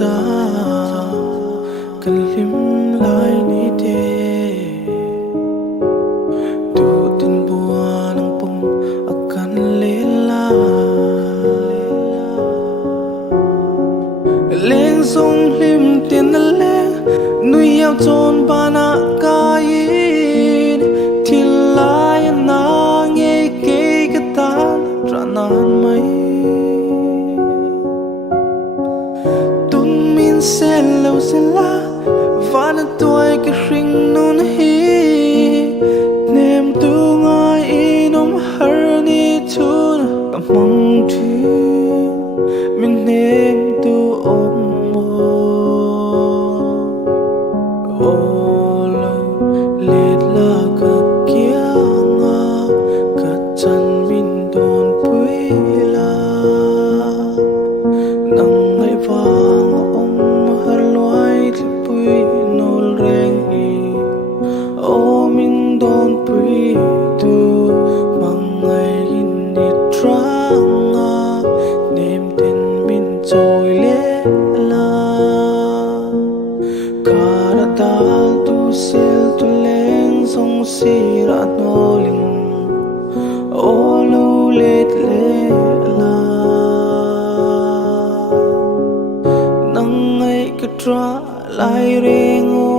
ta cần lim lại ní đê tu tin bùa nang pum akan lela leng song lim tiền leng nuôi eo chôn bana kain thì lại na nghe kê cái tan ra nan mai tung min sẽ lâu sẽ la và nó tuổi cái ring nun hi nem tu ngay inom har ni chun cảm mong chi min nem tu ôm mơ olo lết la ka kiangah ka chan min don pui la nang ai vang om har loai pui nol reng i o min don pui tu mang ai in đi tranga nem ten min trôi lê la cara dal tu sel tu leng song si ra no ling o lu let le la nang ai ka tra lai reng o